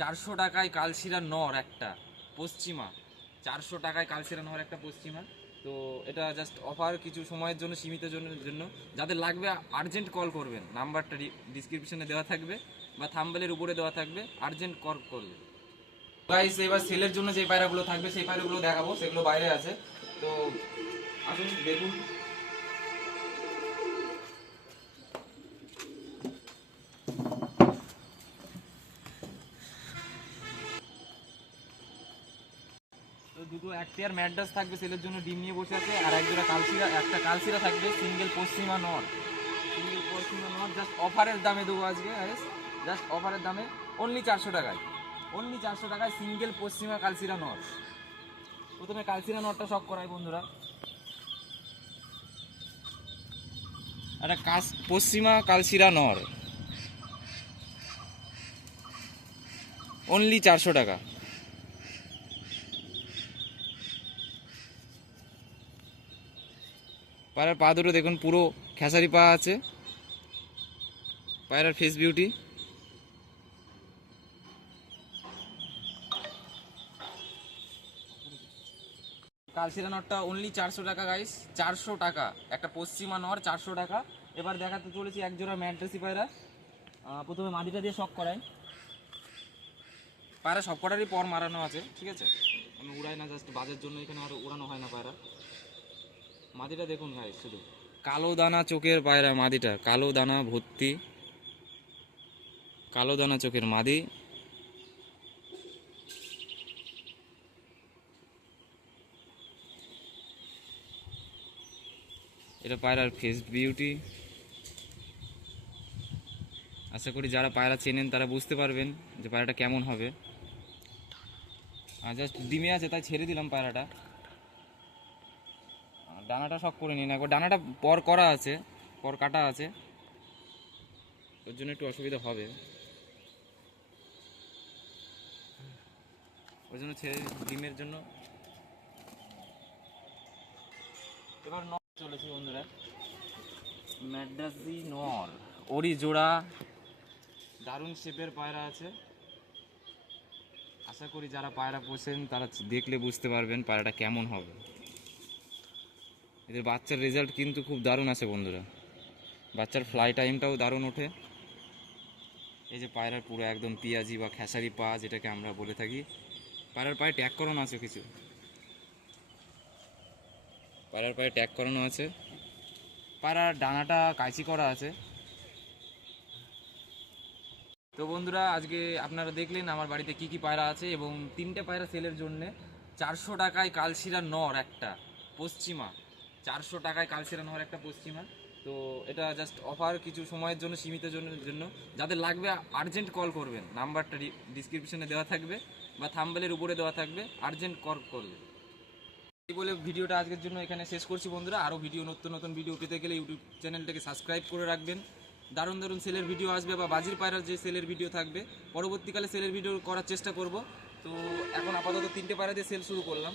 400 টাকায় কালশিরা নর একটা পশ্চিমা, 400 টাকায় কালশিরা নর একটা পশ্চিমা। তো এটা জাস্ট অফার, কিছু সময়ের জন্য, সীমিত জন্য। যাদের লাগবে আর্জেন্ট কল করবেন, নাম্বারটা ডিসক্রিপশনে দেওয়া থাকবে বা থাম্বনেলের উপরে দেওয়া থাকবে, আর্জেন্ট কল করবেন। গাইস, এবার সেলের জন্য যে পায়রাগুলো থাকবে সেই পায়রাগুলো দেখাবো, সেগুলো বাইরে আছে। তো আসুন দেখুন। তো দুটো এক পেয়ার ম্যাড্রাস থাকবে সেলের জন্য, ডিম নিয়ে বসে আছে। আর এক জোড়া কালশিরা, একটা কালশিরা থাকবে সিঙ্গেল পশ্চিমা নর। সিঙ্গেল পশ্চিমা নর জাস্ট অফারের দামে দেবো আজকে গাইস, জাস্ট অফারের দামে অনলি 400 টাকায়। অনলি 400 টাকায় সিঙ্গেল পশ্চিমা কালশিরা নর। প্রথমে কালশিরা নরটা শখ করাই বন্ধুরা। একটা পশ্চিমা কালশিরা নর অনলি 400 টাকা। পায়রার পা দুটো দেখুন, পুরো খেসারি পা আছে। পায়রার ফেস বিউটি। কালশিরা নরটা অনলি 400 টাকা গাইস, 400 টাকা একটা পশ্চিমা নর, 400 টাকা। এবার দেখাতে চলেছি এক জোড়া ম্যাড্রাসি পায়রা। প্রথমে মাদিটা দিয়ে শখ করাই। পায়রা সব কটারই পর মারানো আছে, ঠিক আছে, আমি উড়াই না, জাস্ট বাজের জন্য এখানে আর উড়ানো হয় না পায়রা। মাদিটা দেখুন গাইস, শুধু কালো দানা চোখের পায়রা মাদিটা, কালো দানা ভর্তি, কালো দানা চোখের মাদি। এটা পায়রার ফেস বিউটি। আশা করি যারা পায়রা চেনেন তারা বুঝতে পারবেন যে পায়রাটা কেমন হবে। আর জাস্ট ডিমে আছে তাই ছেড়ে দিলাম পায়রাটা। ডানাটা শখ করে নিন একবার, ডানাটা পর করা আছে, পর কাটা আছে, ওর জন্য একটু অসুবিধা হবে, ওই জন্য ছেড়ে ডিমের জন্য। এবার নর চলেছে বন্ধুরা, ম্যাড্রাসি নর, ওরি জোড়া, দারুণ শেপের পায়রা আছে। আশা করি যারা পায়রা পোষেন তারা দেখলে বুঝতে পারবেন পায়রাটা কেমন হবে। এদের বাচ্চার রেজাল্ট কিন্তু খুব দারুণ আছে বন্ধুরা, বাচ্চার ফ্লাই টাইমটাও দারুণ ওঠে। এই যে পায়রার পুরো একদম পিয়াজি বা খেসারি পা যেটাকে আমরা বলে থাকি। পায়রার পায়ে ট্যাগ করানো আছে কিছু, পায়রার পায়ে ট্যাগ করানো আছে। পায়রার ডানাটা কাঁচি করা আছে। তো বন্ধুরা, আজকে আপনারা দেখলেন আমার বাড়িতে কি কি পায়রা আছে, এবং 3টে পায়রা সেলের জন্য। 400 টাকায় কালশিরা নর একটা পশ্চিমা, 400 টাকায় কালশিরা নর একটা পশ্চিমা। তো এটা জাস্ট অফার, কিছু সময়ের জন্য, সীমিত জন্য। যাদের লাগবে আর্জেন্ট কল করবেন, নাম্বারটা ডিসক্রিপশনে দেওয়া থাকবে বা থাম্বনেলের উপরে দেওয়া থাকবে, আর্জেন্ট কল করবেন। এই বলে ভিডিওটা আজকের জন্য এখানে শেষ করছি বন্ধুরা। আরও ভিডিও, নতুন নতুন ভিডিও পেতে গেলে ইউটিউব চ্যানেলটাকে সাবস্ক্রাইব করে রাখবেন। দারুণ দারুণ সেলের ভিডিও আসবে, বা বাজির পায়রার যে সেলের ভিডিও থাকবে, পরবর্তীকালে সেলের ভিডিও করার চেষ্টা করব। তো এখন আপাতত 3টে পায়রা দিয়ে সেল শুরু করলাম,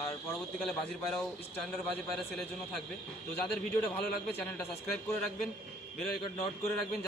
আর পরবর্তীকালে বাজির পায়রাও, স্ট্যান্ডার্ড বাজির পায়রা সেলের জন্য থাকবে। তো যাদের ভিডিওটা ভালো লাগবে চ্যানেলটা সাবস্ক্রাইব করে রাখবেন, বেল আইকন নট করে রাখবেন।